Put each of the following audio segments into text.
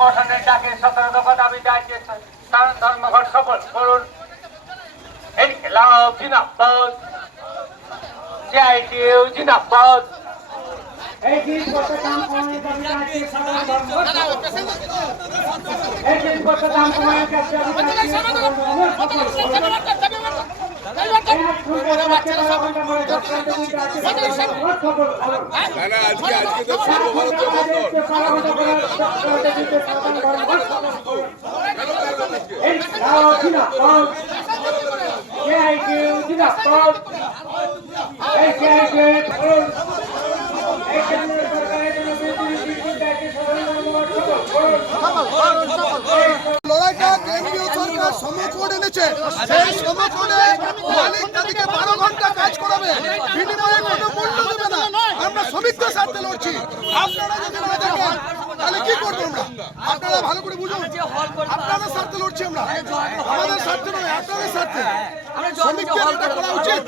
অবসানের ডাকে সতেরো দফা দাবি দায়িত্বে সাধারণ ধর্মঘট সফল করুন। ইনকিলাব জিন্দাবাদ। সিআইটিউ জিন্দাবাদ। এই জিনিসপত্র দাম কমানোর দাবি সাধারণ ধর্মঘট দাম কমানোর কাছে লড়াইটা কেন্দ্রীয় সরকার সমকোড এনেছে। সেই সমকোডে মালিক তাদেরকে বারো ঘণ্টা কাজ করাবে বিনিময়ে কোনো মূল্য দেবে না আমরা লড়ছি আপনারা যদি না দেখেন তাহলে কি করব আমরা আপনারা ভালো করে বুঝুন আপনাদের স্বার্থে লড়ছি আমরা আমাদের স্বার্থে নয় আপনাদের স্বার্থে শ্রমিকদের এটা করা উচিত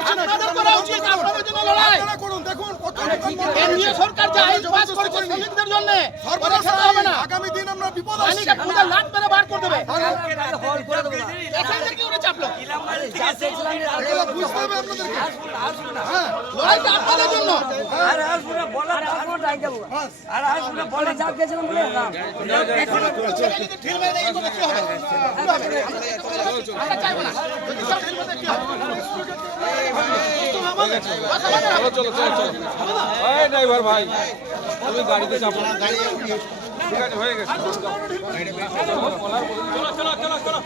আপনাদের করা উচিত আপনাদের জন্য লড়াই করুন দেখুন কত কেন্দ্রীয় সরকার যে আইন পাস করেছে শ্রমিকদের জন্য সর্বনাশ হবে না আগামী দিন আমরা বিপদ আসছে পুরো বার করে দেবে চলো চলো চলো ড্রাইভার ভাই তুমি গাড়িতে চাপো না ঠিক আছে হয়ে গেছে চলো চলো চলো চলো।